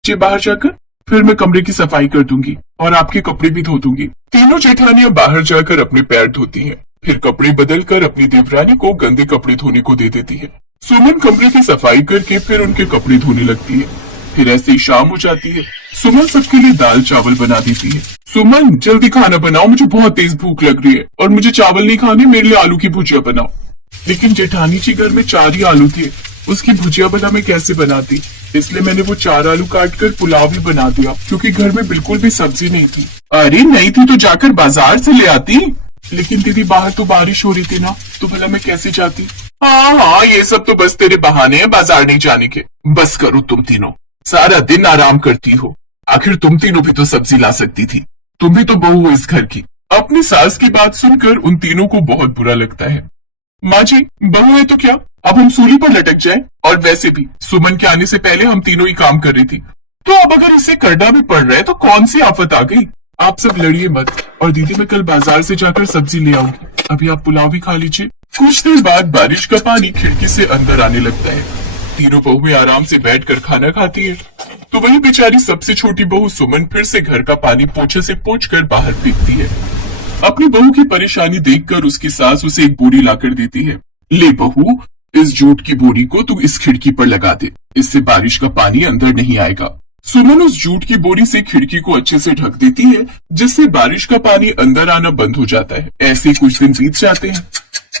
नीचे बाहर जाकर फिर मैं कमरे की सफाई कर दूंगी और आपके कपड़े भी धो दूंगी। तीनों जेठानियां बाहर जाकर अपने पैर धोती हैं, फिर कपड़े बदलकर अपनी देवरानी को गंदे कपड़े धोने को दे देती है। सुमन कमरे की सफाई करके फिर उनके कपड़े धोने लगती है। फिर ऐसे ही शाम हो जाती है। सुमन सबके लिए दाल चावल बना देती है। सुमन जल्दी खाना बनाओ, मुझे बहुत तेज भूख लग रही है और मुझे चावल नहीं खाने, मेरे लिए आलू की भुजिया बनाओ। लेकिन जेठानी जी घर में 4 ही आलू थे, उसकी भुजिया भला मैं कैसे बनाती, इसलिए मैंने वो 4 आलू काट कर पुलाव भी बना दिया क्योंकि घर में बिल्कुल भी सब्जी नहीं थी। अरे नहीं थी तो जाकर बाजार से ले आती। लेकिन दीदी बाहर तो बारिश हो रही थी ना, तो भला मैं कैसे जाती। हाँ, ये सब तो बस तेरे बहाने हैं बाजार नहीं जाने के। बस करो तुम तीनों, सारा दिन आराम करती हो। आखिर तुम तीनों भी तो सब्जी ला सकती थी, तुम भी तो बहू हो इस घर की। अपनी सास की बात सुनकर उन तीनों को बहुत बुरा लगता है। माँ जी, बहू है तो क्या, अब हम सूली पर लटक जाएं? और वैसे भी सुमन के आने से पहले हम तीनों ही काम कर रही थी, तो अब अगर इसे करना भी पड़ रहा है तो कौन सी आफत आ गई। आप सब लड़िए मत, और दीदी मैं कल बाजार से जाकर सब्जी ले आऊंगी, अभी आप पुलाव भी खा लीजिए। कुछ देर बाद बारिश का पानी खिड़की से अंदर आने लगता है। तीनों बहुएं आराम से बैठकर खाना खाती है, तो वही बेचारी सबसे छोटी बहू सुमन फिर से घर का पानी पोछे से पोंछकर बाहर फेंकती है। अपनी बहू की परेशानी देखकर उसकी सास उसे एक बोरी लाकर देती है। ले बहू, इस जूट की बोरी को तू इस खिड़की पर लगा दे, इससे बारिश का पानी अंदर नहीं आएगा। सुमन उस जूट की बोरी से खिड़की को अच्छे से ढक देती है, जिससे बारिश का पानी अंदर आना बंद हो जाता है। ऐसे कुछ दिन बीत जाते हैं,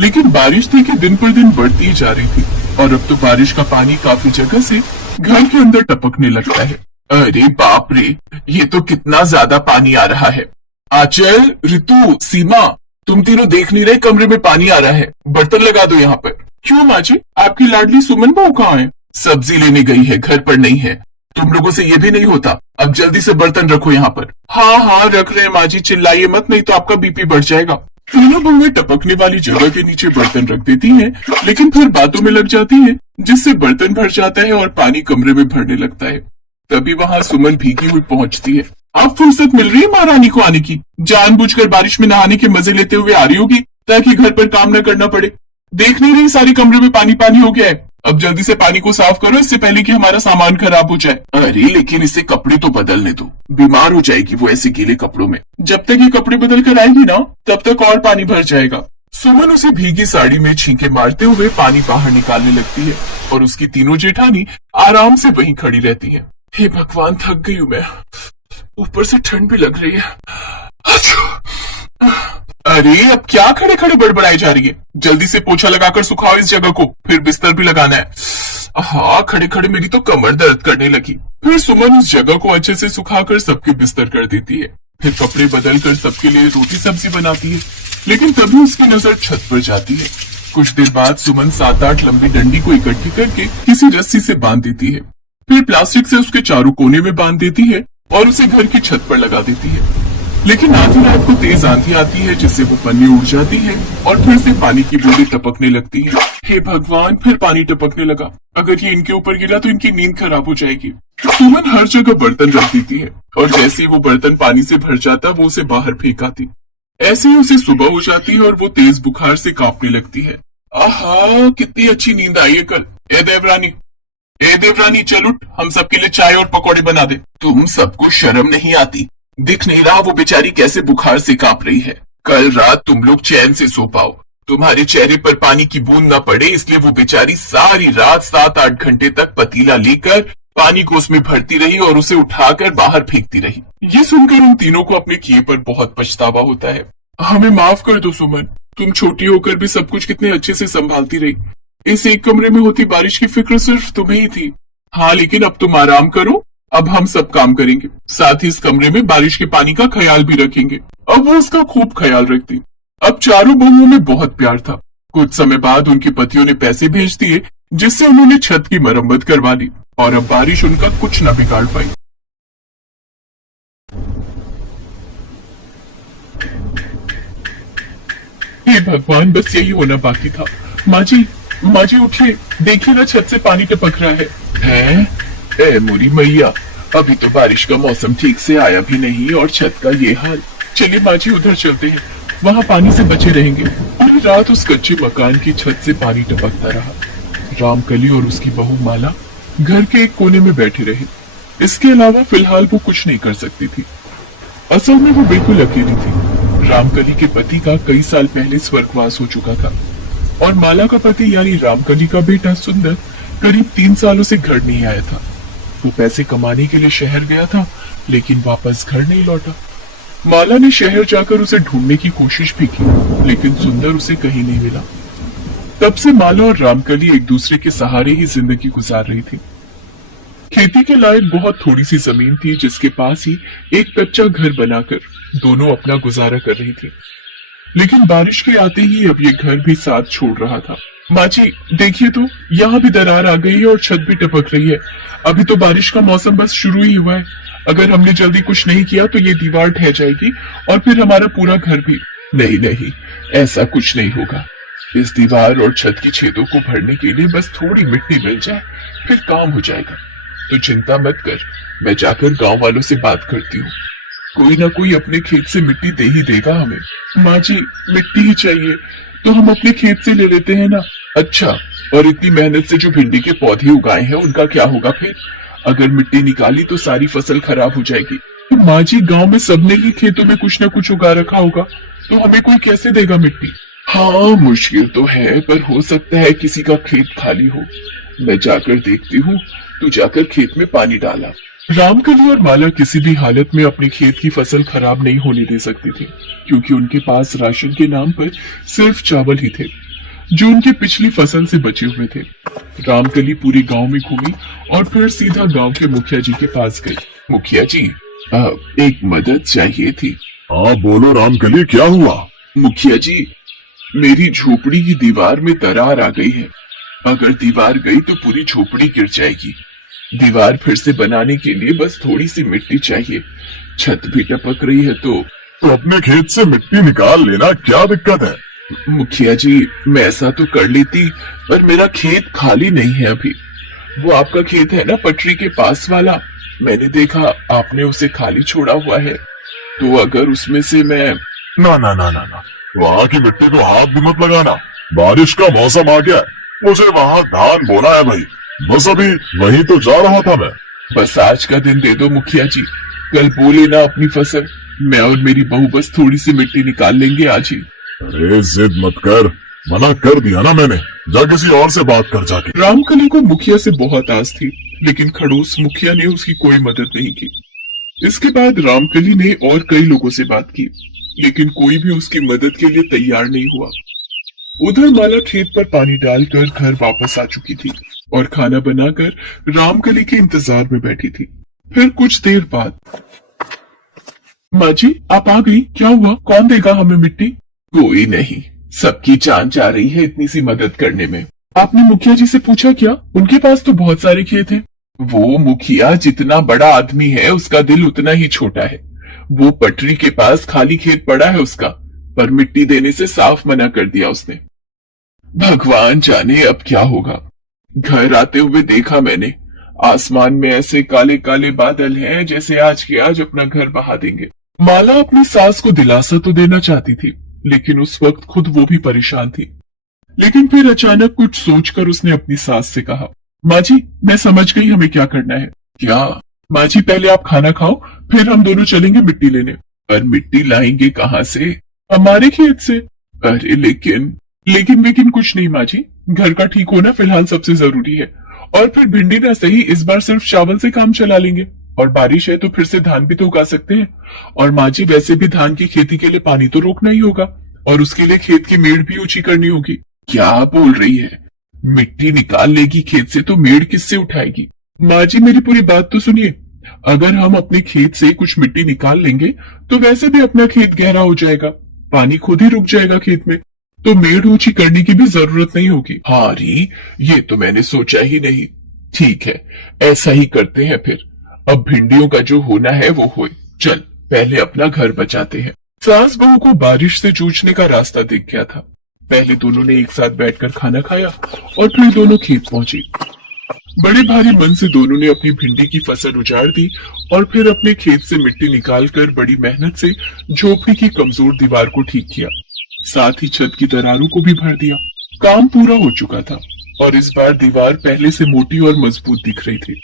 लेकिन बारिश थी कि दिन पर दिन बढ़ती ही जा रही थी और अब तो बारिश का पानी काफी जगह से घर के अंदर टपकने लगता है। अरे बाप रे, ये तो कितना ज्यादा पानी आ रहा है। आंचल, रितु, सीमा, तुम तीनों देख नहीं रहे कमरे में पानी आ रहा है, बर्तन लगा दो यहाँ पर। क्यों माँ जी, आपकी लाडली सुमन बहू कहाँ है? सब्जी लेने गई है, घर पर नहीं है। तुम लोगों से ये भी नहीं होता, अब जल्दी से बर्तन रखो यहाँ पर। हाँ हाँ रख रहे हैं माँ जी, चिल्लाइए मत, नहीं तो आपका बीपी बढ़ जाएगा। तीनों बहुएं टपकने वाली जगह के नीचे बर्तन रख देती हैं, लेकिन फिर बातों में लग जाती हैं, जिससे बर्तन भर जाता है और पानी कमरे में भरने लगता है। तभी वहाँ सुमन भीगी हुई पहुंचती है। अब फुर्सत मिल रही है महारानी को आने की, जानबूझकर बारिश में नहाने के मजे लेते हुए आ रही होगी ताकि घर पर काम न करना पड़े। देख नहीं रही सारे कमरे में पानी पानी हो गया है, अब जल्दी से पानी को साफ करो इससे पहले कि हमारा सामान खराब हो जाए। अरे लेकिन इसे कपड़े तो बदलने दो, बीमार हो जाएगी वो ऐसे गीले कपड़ों में। जब तक ये कपड़े बदल कर आएगी ना, तब तक और पानी भर जाएगा। सुमन उसे भीगी साड़ी में छींके मारते हुए पानी बाहर निकालने लगती है और उसकी तीनों जेठानी आराम से वहीं खड़ी रहती है। हे भगवान, थक गई हूँ मैं, ऊपर से ठंड भी लग रही है। अरे अब क्या खड़े खड़े बड़बड़ाई जा रही है, जल्दी से पोछा लगाकर सुखाओ इस जगह को, फिर बिस्तर भी लगाना है। हाँ, खड़े खड़े मेरी तो कमर दर्द करने लगी। फिर सुमन उस जगह को अच्छे से सुखाकर सबके बिस्तर कर देती है, फिर कपड़े बदलकर सबके लिए रोटी सब्जी बनाती है। लेकिन तभी उसकी नजर छत पर जाती है। कुछ देर बाद सुमन 7-8 लंबी डंडी को इकट्ठी करके किसी रस्सी से बांध देती है, फिर प्लास्टिक से उसके चारों कोने में बांध देती है और उसे घर की छत पर लगा देती है। लेकिन आधी रात को तेज आंधी आती है, जिससे वो पन्नी उड़ जाती है और फिर से पानी की बूंदें टपकने लगती है। हे भगवान, फिर पानी टपकने लगा, अगर ये इनके ऊपर गिरा तो इनकी नींद खराब हो जाएगी। सुमन हर जगह बर्तन रख देती है और जैसे ही वो बर्तन पानी से भर जाता वो उसे बाहर फेंक आती। ऐसे ही उसे सुबह हो जाती है और वो तेज बुखार से कांपने लगती है। आहा, कितनी अच्छी नींद आई है कल। ए देवरानी चल उठ, हम सबके लिए चाय और पकौड़े बना दे। तुम सबको शर्म नहीं आती? दिख नहीं रहा वो बेचारी कैसे बुखार से कांप रही है। कल रात तुम लोग चैन से सो पाओ, तुम्हारे चेहरे पर पानी की बूंद न पड़े, इसलिए वो बेचारी सारी रात 7-8 घंटे तक पतीला लेकर पानी को उसमें भरती रही और उसे उठाकर बाहर फेंकती रही। ये सुनकर उन तीनों को अपने किए पर बहुत पछतावा होता है। हमें माफ कर दो सुमन, तुम छोटी होकर भी सब कुछ कितने अच्छे से संभालती रही। इस एक कमरे में होती बारिश की फिक्र सिर्फ तुम्हें ही थी। हाँ, लेकिन अब तुम आराम करो, अब हम सब काम करेंगे, साथ ही इस कमरे में बारिश के पानी का ख्याल भी रखेंगे। अब वो उसका खूब ख्याल रखती। अब चारों बहुओं में बहुत प्यार था। कुछ समय बाद उनके पतियों ने पैसे भेज दिए, जिससे उन्होंने छत की मरम्मत करवा ली और अब बारिश उनका कुछ न बिगाड़ पाई। हे भगवान, बस यही होना बाकी था। माँ जी उठिए, देखिए ना छत से पानी टपक रहा है। ए मोरी मैया, अभी तो बारिश का मौसम ठीक से आया भी नहीं और छत का ये हाल। चलिए माँ जी उधर चलते हैं, वहाँ पानी से बचे रहेंगे। पूरी रात उस कच्चे मकान की छत से पानी टपकता रहा। रामकली और उसकी बहू माला घर के एक कोने में बैठे रहे। इसके अलावा फिलहाल वो कुछ नहीं कर सकती थी। असल में वो बिल्कुल अकेली थी। रामकली के पति का कई साल पहले स्वर्गवास हो चुका था और माला का पति यानी रामकली का बेटा सुंदर करीब 3 सालों से घर नहीं आया था। वो पैसे कमाने के लिए शहर गया था लेकिन वापस घर नहीं लौटा। माला ने शहर जाकर उसे ढूंढने की कोशिश भी की लेकिन सुंदर उसे कहीं नहीं मिला। तब से माला और रामकली एक दूसरे के सहारे ही जिंदगी गुजार रही थी। खेती के लायक बहुत थोड़ी सी जमीन थी जिसके पास ही एक कच्चा घर बनाकर दोनों अपना गुजारा कर रही थी। लेकिन बारिश के आते ही अब ये घर भी साथ छोड़ रहा था। माँ जी देखिए तो यहाँ भी दरार आ गई है और छत भी टपक रही है। अभी तो बारिश का मौसम बस शुरू ही हुआ है। अगर हमने जल्दी कुछ नहीं किया तो ये दीवार ढह जाएगी और फिर हमारा पूरा घर भी। नहीं नहीं, ऐसा कुछ नहीं होगा। इस दीवार और छत की छेदों को भरने के लिए बस थोड़ी मिट्टी मिल जाए फिर काम हो जाएगा। तो चिंता मत कर, मैं जाकर गांव वालों से बात करती हूँ। कोई ना कोई अपने खेत से मिट्टी दे ही देगा हमें। माँ जी मिट्टी ही चाहिए तो हम अपने खेत से ले लेते हैं ना। अच्छा, और इतनी मेहनत से जो भिंडी के पौधे उगाए हैं उनका क्या होगा फिर? अगर मिट्टी निकाली तो सारी फसल खराब हो जाएगी। तो माँ जी गाँव में सबने ही खेतों में कुछ न कुछ उगा रखा होगा तो हमें कोई कैसे देगा मिट्टी? हाँ मुश्किल तो है पर हो सकता है किसी का खेत खाली हो। मैं जाकर देखती हूँ। तू जाकर खेत में पानी डाला। रामकली और माला किसी भी हालत में अपने खेत की फसल खराब नहीं होने दे सकती थी क्योंकि उनके पास राशन के नाम पर सिर्फ चावल ही थे जो उनके पिछली फसल से बचे हुए थे। रामकली पूरे गांव में घूमी और फिर सीधा गांव के मुखिया जी के पास गई। मुखिया जी एक मदद चाहिए थी। हाँ बोलो रामकली, क्या हुआ? मुखिया जी मेरी झोपड़ी की दीवार में दरार आ गई है। अगर दीवार गई तो पूरी झोपड़ी गिर जाएगी। दीवार फिर से बनाने के लिए बस थोड़ी सी मिट्टी चाहिए। छत भी टपक रही है तो अपने खेत से मिट्टी निकाल लेना, क्या दिक्कत है? मुखिया जी मैं ऐसा तो कर लेती पर मेरा खेत खाली नहीं है अभी। वो आपका खेत है ना पटरी के पास वाला, मैंने देखा आपने उसे खाली छोड़ा हुआ है। तो अगर उसमें से मैं ना ना ना ना ना, वहाँ की मिट्टी को हाथ भी मत लगाना। बारिश का मौसम आ गया है, मुझे वहाँ धान बोना है भाई। बस अभी वहीं तो जा रहा था मैं। बस आज का दिन दे दो मुखिया जी, कल बो लेना अपनी फसल। मैं और मेरी बहू बस थोड़ी सी मिट्टी निकाल लेंगे आज ही। अरे जिद मत कर, मना कर दिया ना मैंने। जा किसी और से बात कर जाके। रामकली को मुखिया से बहुत आस थी लेकिन खड़ूस मुखिया ने उसकी कोई मदद नहीं की। इसके बाद रामकली ने और कई लोगों से बात की लेकिन कोई भी उसकी मदद के लिए तैयार नहीं हुआ। उधर माला खेत पर पानी डालकर घर वापस आ चुकी थी और खाना बनाकर रामकली के इंतजार में बैठी थी। फिर कुछ देर बाद माँ जी आप आ गई, क्या हुआ? कौन देगा हमें मिट्टी? कोई नहीं, सबकी जान जा रही है इतनी सी मदद करने में। आपने मुखिया जी से पूछा क्या? उनके पास तो बहुत सारे खेत हैं। वो मुखिया जितना बड़ा आदमी है उसका दिल उतना ही छोटा है। वो पटरी के पास खाली खेत पड़ा है उसका, पर मिट्टी देने से साफ मना कर दिया उसने। भगवान जाने अब क्या होगा। घर आते हुए देखा मैंने, आसमान में ऐसे काले काले बादल हैं जैसे आज के आज अपना घर बहा देंगे। माला अपनी सास को दिलासा तो देना चाहती थी लेकिन उस वक्त खुद वो भी परेशान थी। लेकिन फिर अचानक कुछ सोचकर उसने अपनी सास से कहा, माँ जी मैं समझ गई हमें क्या करना है। क्या? माँ जी पहले आप खाना खाओ फिर हम दोनों चलेंगे मिट्टी लेने। पर मिट्टी लाएंगे कहाँ से? हमारे खेत से। अरे लेकिन कुछ नहीं माँ जी, घर का ठीक होना फिलहाल सबसे जरूरी है। और फिर भिंडी ना सही इस बार सिर्फ चावल से काम चला लेंगे और बारिश है तो फिर से धान भी तो उगा सकते हैं। और माँ जी वैसे भी धान की खेती के लिए पानी तो रोकना ही होगा और उसके लिए खेत की मेड़ भी ऊंची करनी होगी। क्या बोल रही है? मिट्टी निकाल लेगी खेत से तो मेड़ किससे उठाएगी? माँ जी मेरी पूरी बात तो सुनिए। अगर हम अपने खेत से कुछ मिट्टी निकाल लेंगे तो वैसे भी अपना खेत गहरा हो जाएगा, पानी खुद ही रुक जाएगा खेत में, तो मेड़ ऊंची करने की भी जरूरत नहीं होगी। हाँ री, ये तो मैंने सोचा ही नहीं। ठीक है ऐसा ही करते हैं फिर। अब भिंडियों का जो होना है वो होए। चल पहले अपना घर बचाते हैं। सास बहू को बारिश से जूझने का रास्ता दिख गया था। पहले दोनों ने एक साथ बैठकर खाना खाया और फिर दोनों खेत पहुंचे। बड़े भारी मन से दोनों ने अपनी भिंडी की फसल उजाड़ दी और फिर अपने खेत से मिट्टी निकालकर बड़ी मेहनत से झोपड़ी की कमजोर दीवार को ठीक किया, साथ ही छत की दरारों को भी भर दिया। काम पूरा हो चुका था और इस बार दीवार पहले से मोटी और मजबूत दिख रही थी।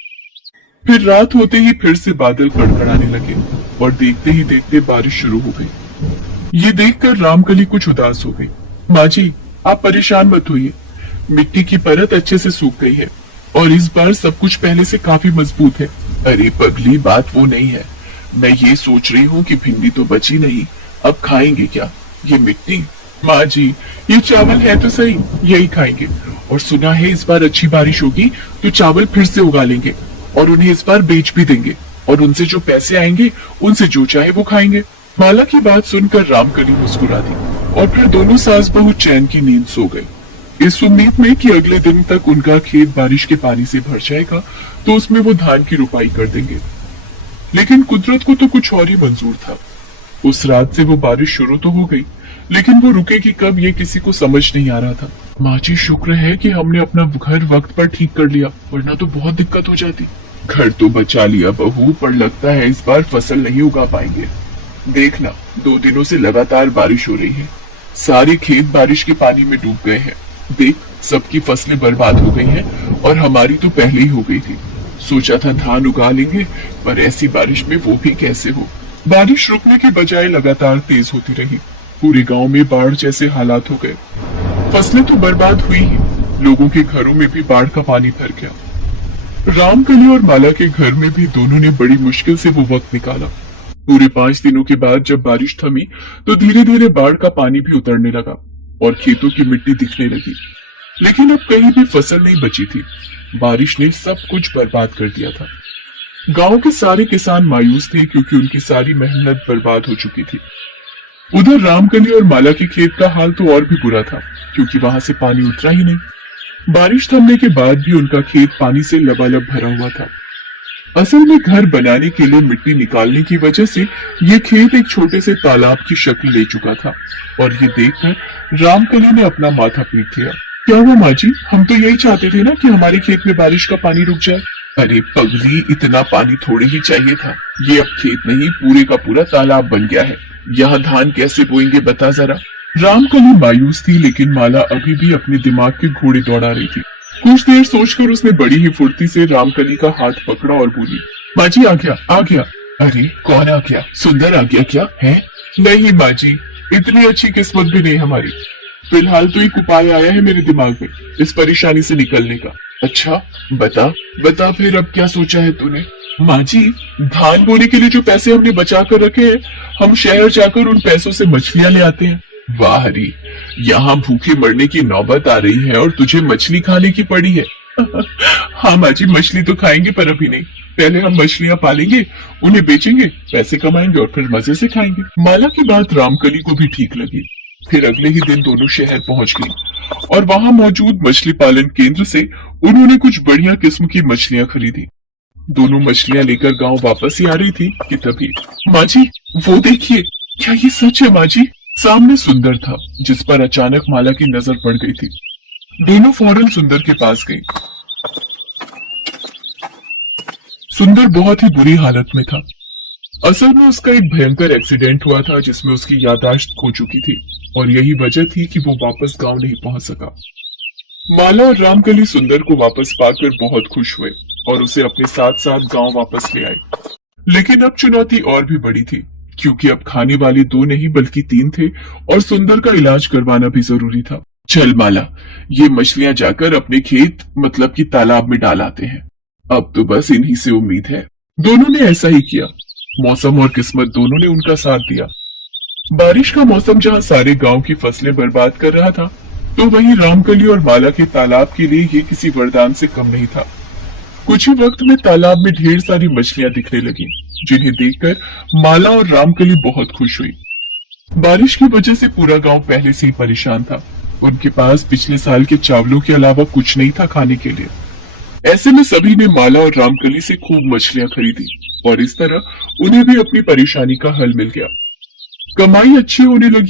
फिर रात होते ही फिर से बादल कड़कड़ाने लगे और देखते ही देखते बारिश शुरू हो गई। ये देखकर रामकली कुछ उदास हो गई। माँ जी, आप परेशान मत होइए, मिट्टी की परत अच्छे से सूख गई है और इस बार सब कुछ पहले से काफी मजबूत है। अरे पगली, बात वो नहीं है, मैं ये सोच रही हूँ कि भिंडी तो बची नहीं, अब खाएंगे क्या? ये मिट्टी। माँ जी, ये चावल है तो सही, यही खाएंगे। और सुना है इस बार अच्छी बारिश होगी तो चावल फिर से उगा लेंगे और उन्हें इस बार बेच भी देंगे और उनसे जो पैसे आएंगे उनसे जो चाहे वो खाएंगे। माला की बात सुनकर रामकली मुस्कुरा दी और फिर दोनों सास बहू चैन की नींद सो गई, इस उम्मीद में कि अगले दिन तक उनका खेत बारिश के पानी से भर जाएगा तो उसमें वो धान की रुपाई कर देंगे। लेकिन कुदरत को तो कुछ और ही मंजूर था। उस रात से वो बारिश शुरू तो हो गई, लेकिन वो रुकेगी कब ये किसी को समझ नहीं आ रहा था। माँ जी, शुक्र है कि हमने अपना घर वक्त पर ठीक कर लिया, वरना तो बहुत दिक्कत हो जाती। घर तो बचा लिया बहू, पर लगता है इस बार फसल नहीं उगा पाएंगे। देखना, 2 दिनों से लगातार बारिश हो रही है, सारे खेत बारिश के पानी में डूब गए हैं। देख, सबकी फसलें बर्बाद हो गई हैं और हमारी तो पहले ही हो गई थी। सोचा था धान उगा लेंगे, पर ऐसी बारिश में वो भी कैसे हो। बारिश रुकने के बजाय लगातार तेज होती रही। पूरे गांव में बाढ़ जैसे हालात हो गए। फसलें तो बर्बाद हुई ही, लोगों के घरों में भी बाढ़ का पानी भर गया। रामकली और माला के घर में भी दोनों ने बड़ी मुश्किल से वो वक्त निकाला। पूरे 5 दिनों के बाद जब बारिश थमी तो धीरे धीरे बाढ़ का पानी भी उतरने लगा और खेतों की मिट्टी दिखने लगी। लेकिन अब कहीं भी फसल नहीं बची थी, बारिश ने सब कुछ बर्बाद कर दिया था। गांव के सारे किसान मायूस थे क्योंकि उनकी सारी मेहनत बर्बाद हो चुकी थी। उधर रामकली और माला के खेत का हाल तो और भी बुरा था क्योंकि वहां से पानी उतरा ही नहीं। बारिश थमने के बाद भी उनका खेत पानी से लबालब भरा हुआ था। असल में घर बनाने के लिए मिट्टी निकालने की वजह से ये खेत एक छोटे से तालाब की शक्ल ले चुका था और ये देखकर रामकली ने अपना माथा पीट लिया। क्या हुआ माँ जी, हम तो यही चाहते थे ना कि हमारे खेत में बारिश का पानी रुक जाए। अरे पगली, इतना पानी थोड़ी ही चाहिए था, ये अब खेत नहीं पूरे का पूरा तालाब बन गया है। यहाँ धान कैसे बोएंगे बता जरा। रामकली मायूस थी, लेकिन माला अभी भी अपने दिमाग के घोड़े दौड़ा रही थी। कुछ देर सोचकर उसने बड़ी ही फुर्ती से रामकली का हाथ पकड़ा और बोली, माँ जी आ गया, आ गया। अरे कौन आ गया? सुंदर आ गया क्या है? नहीं माँ जी, इतनी अच्छी किस्मत भी नहीं हमारी। फिलहाल तो एक उपाय आया है मेरे दिमाग में इस परेशानी से निकलने का। अच्छा बता बता, फिर अब क्या सोचा है तूने? माँ जी, धान बोने के लिए जो पैसे हमने बचा कर रखे हैं, हम शहर जाकर उन पैसों से मछलियाँ ले आते हैं। वाह हरी, यहाँ भूखे मरने की नौबत आ रही है और तुझे मछली खाने की पड़ी है। हाँ माँ जी, मछली तो खाएंगे पर अभी नहीं, पहले हम मछलियाँ पालेंगे, उन्हें बेचेंगे, पैसे कमाएंगे और फिर मजे से खाएंगे। माला की बात रामकली को भी ठीक लगी। फिर अगले ही दिन दोनों शहर पहुंच गई और वहां मौजूद मछली पालन केंद्र से उन्होंने कुछ बढ़िया किस्म की मछलियां खरीदी। दोनों मछलियां लेकर गांव वापस ही आ रही थी कि तभी, माँ जी वो देखिए, क्या ये सच है माँ जी? सामने सुंदर था जिस पर अचानक माला की नजर पड़ गई थी। दोनों फौरन सुंदर के पास गई। सुंदर बहुत ही बुरी हालत में था। असल में उसका एक भयंकर एक्सीडेंट हुआ था जिसमें उसकी याददाश्त खो चुकी थी और यही वजह थी कि वो वापस गांव नहीं पहुंच सका। माला और रामकली सुंदर को वापस पाकर बहुत खुश हुए और उसे अपने साथ साथ गांव वापस ले आए। लेकिन अब चुनौती और भी बड़ी थी क्योंकि अब खाने वाले 2 नहीं बल्कि 3 थे और सुंदर का इलाज करवाना भी जरूरी था। चल माला, ये मछलियां जाकर अपने खेत मतलब कि तालाब में डाल आते हैं, अब तो बस इन्हीं से उम्मीद है। दोनों ने ऐसा ही किया। मौसम और किस्मत दोनों ने उनका साथ दिया। बारिश का मौसम जहां सारे गांव की फसलें बर्बाद कर रहा था, तो वहीं रामकली और माला के तालाब के लिए ये किसी वरदान से कम नहीं था। कुछ ही वक्त में तालाब में ढेर सारी मछलियां दिखने लगी, जिन्हें देखकर माला और रामकली बहुत खुश हुई। बारिश की वजह से पूरा गांव पहले से ही परेशान था। उनके पास पिछले साल के चावलों के अलावा कुछ नहीं था खाने के लिए। ऐसे में सभी ने माला और रामकली से खूब मछलियां खरीदी और इस तरह उन्हें भी अपनी परेशानी का हल मिल गया। कमाई अच्छी होने लगी।